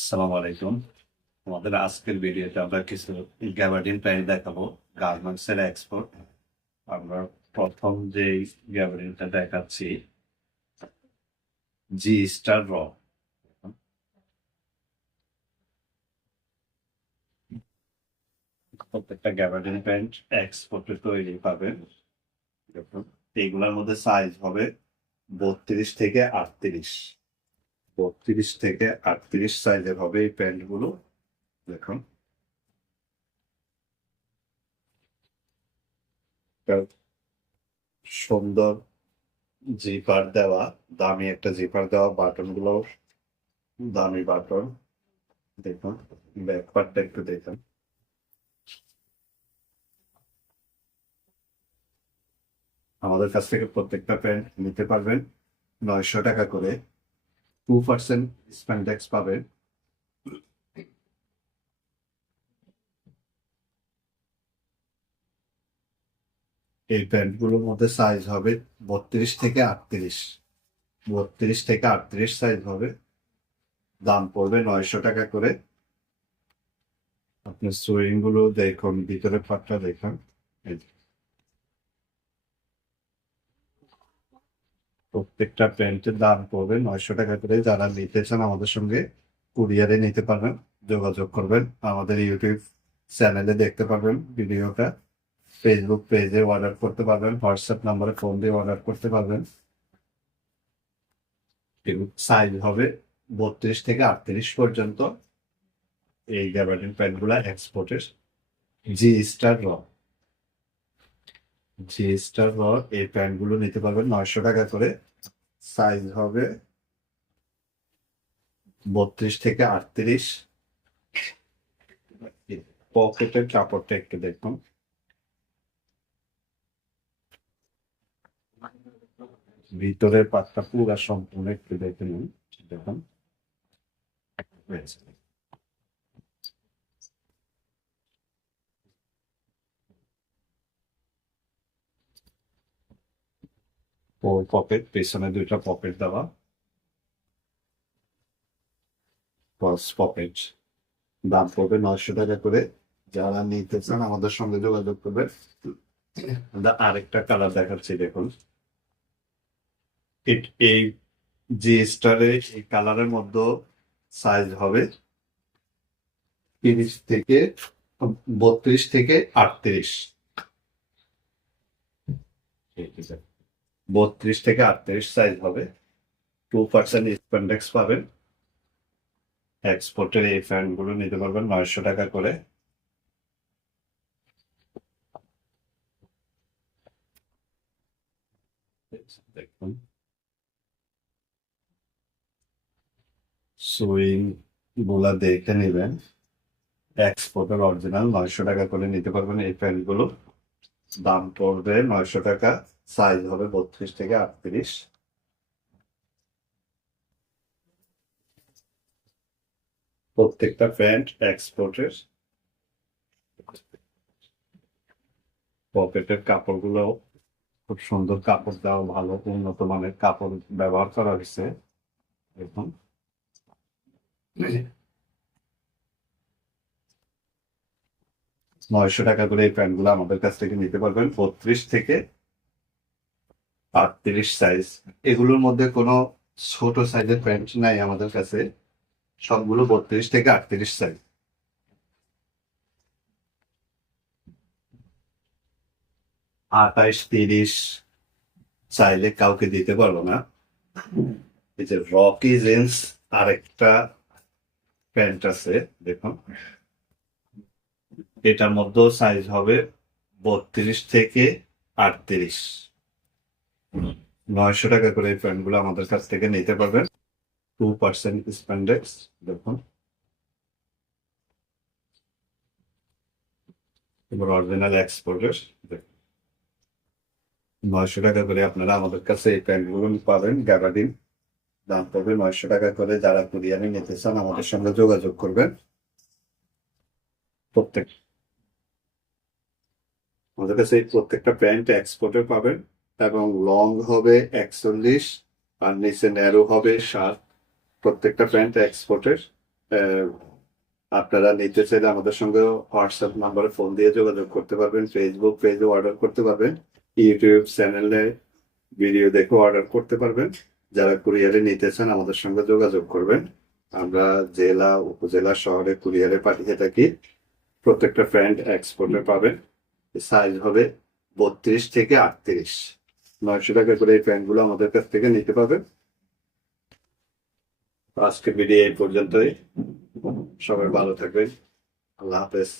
আসসালামু আলাইকুম। আমাদের আজকের ভিডিওতে আমরা কিছু গ্যাবার্ডিন প্যান্ট দেখাবো, গার্মেন্টস এর এক্সপোর্ট। আমরা প্রথম যে গ্যাবার্ডিনটা দেখাচ্ছি, জি স্টার র। প্রত্যেকটা গ্যাবার্ডিন প্যান্ট এক্সপোর্টে তৈরি পাবেন। দেখুন, এইগুলোর মধ্যে সাইজ হবে 32 থেকে 38। 32 থেকে 38 সাইজের হবে এই প্যান্ট গুলো। দেখুন, একটা সুন্দর জিপার দেওয়া, দামি একটা জিপার দেওয়া, বাটন গুলো দামি বাটন। দেখুন, ব্যাক পার্টটা একটু দেখুন। আমাদের কাছ থেকে প্রত্যেকটা প্যান্ট নিতে পারবেন 900 টাকা করে। 2% স্প্যান্ডেক্স পাবেন। এই প্যান্ট গুলোর মধ্যে সাইজ হবে 32 থেকে 38। 32 থেকে 38 সাইজ হবে। দাম পড়বে 900 টাকা করে। আপনার সুইং গুলো দেখুন, ভিতরের পাটটা দেখুন। এই যে, প্রত্যেকটা প্যান্টের দাম পড়বে 900 টাকা করে। যারা নিতে চান আমাদের সঙ্গে কুরিয়ারে নিতে পারবেন, যোগাযোগ করবেন। আমাদের ইউটিউব চ্যানেলে দেখতে পারবেন ভিডিওটা। ফেসবুক পেজে অর্ডার করতে পারবেন, হোয়াটসঅ্যাপ নাম্বারে ফোন দিয়ে অর্ডার করতে পারবেন। সাইজ হবে 32 থেকে 38 পর্যন্ত। এই গ্যাবার্ডিন প্যান্টগুলা এক্সপোর্টের। জি স্টার র। জি স্টার র এই প্যান্টগুলো নিতে পারবেন 900 টাকা করে। সাইজ হবে 32 থেকে 38। পকেটের কাপড়টা একটু দেখুন। ভিতরের পাটটা পুরা সম্পূর্ণ একটু দেখে নিন। দেখুন, ও পকেট, পেছনে দুইটা পকেট দেওয়া, ক্রস পকেট। দাম পড়বে 900 টাকা করে। যারা নিতে চান আমাদের সঙ্গে যোগাযোগ করবে। আমরা আরেকটা কালার দেখাচ্ছি, দেখুন। এই জি স্টারে এই কালারের মধ্যে সাইজ হবে 32 থেকে 38। 32 থেকে 38 সাইজ হবে। 2% স্প্যান্ডেক্স পাবেন। এক্সপোর্টের এই প্যান্ট গুলো নিতে পারবেন 900 টাকা করে। দেখুন, সুইং গুলা দেখে নেবেন। এক্সপোর্টের অরিজিনাল 900 টাকা করে নিতে পারবেন এই প্যান্ট গুলো। দাম পড়বে 900 টাকা। সাইজ হবে 32 থেকে 38। প্রত্যেকটা প্যান্ট এক্সপোর্টের। পকেটের কাপড়গুলো খুব সুন্দর কাপড় দেওয়া, ভালো উন্নত মানের কাপড় ব্যবহার করা হয়েছে। দেখুন, 900 টাকা করে এই প্যান্ট গুলো আমাদের কাছ থেকে নিতে পারবেন। 32 থেকে 38 সাইজ। এগুলোর মধ্যে কোনো ছোট সাইজের প্যান্ট নাই আমাদের কাছে। সবগুলো 32 থেকে 38 সাইজ। 28 30 চাইলে কাউকে দিতে পারবো না। এই যে রকি জিন্স আরেকটা প্যান্ট আছে, দেখুন। এটার মধ্যে সাইজ হবে 32 থেকে 38। 900 টাকা করে এই প্যান্ট গুলো আমাদের কাছ থেকে নিতে পারবেন। 2% স্প্যান্ডেক্স। দেখুন, এবার অরিজিনাল এক্সপোর্টের। 900 টাকা করে আপনারা আমাদের কাছে এই প্যান্ট গুলো পাবেন। গ্যাবার্ডিন দাম পড়বে 900 টাকা করে। যারা কুরিয়ারে নিতে চান আমাদের সঙ্গে যোগাযোগ করবেন। প্রত্যেক আমাদের কাছে এই প্রত্যেকটা প্যান্ট এক্সপোর্টের পাবেন, এবং লং হবে 41 আর নিচে ন্যারো হবে 7। প্রত্যেকটা প্যান্ট এক্সপোর্টের। আহ, আপনারা নিতে চাইলে আমাদের সঙ্গে হোয়াটসঅ্যাপ নাম্বারে ফোন দিয়ে যোগাযোগ করতে পারবেন, ফেসবুক পেজে অর্ডার করতে পারবেন, ইউটিউব চ্যানেলে ভিডিও দেখে অর্ডার করতে পারবেন। যারা কুরিয়ারে নিতে চান আমাদের সঙ্গে যোগাযোগ করবেন। আমরা জেলা উপজেলা শহরে কুরিয়ারে পাঠিয়ে থাকি। প্রত্যেকটা ফ্রেন্ড এক্সপোর্টে পাবেন। সাইজ হবে 32 থেকে 38। 900 টাকা করে এই প্যান্ট গুলো আমাদের কাছ থেকে নিতে পারবেন। আজকে ভিডিও এই পর্যন্তই। সবাই ভালো থাকবেন। আল্লাহ হাফেজ।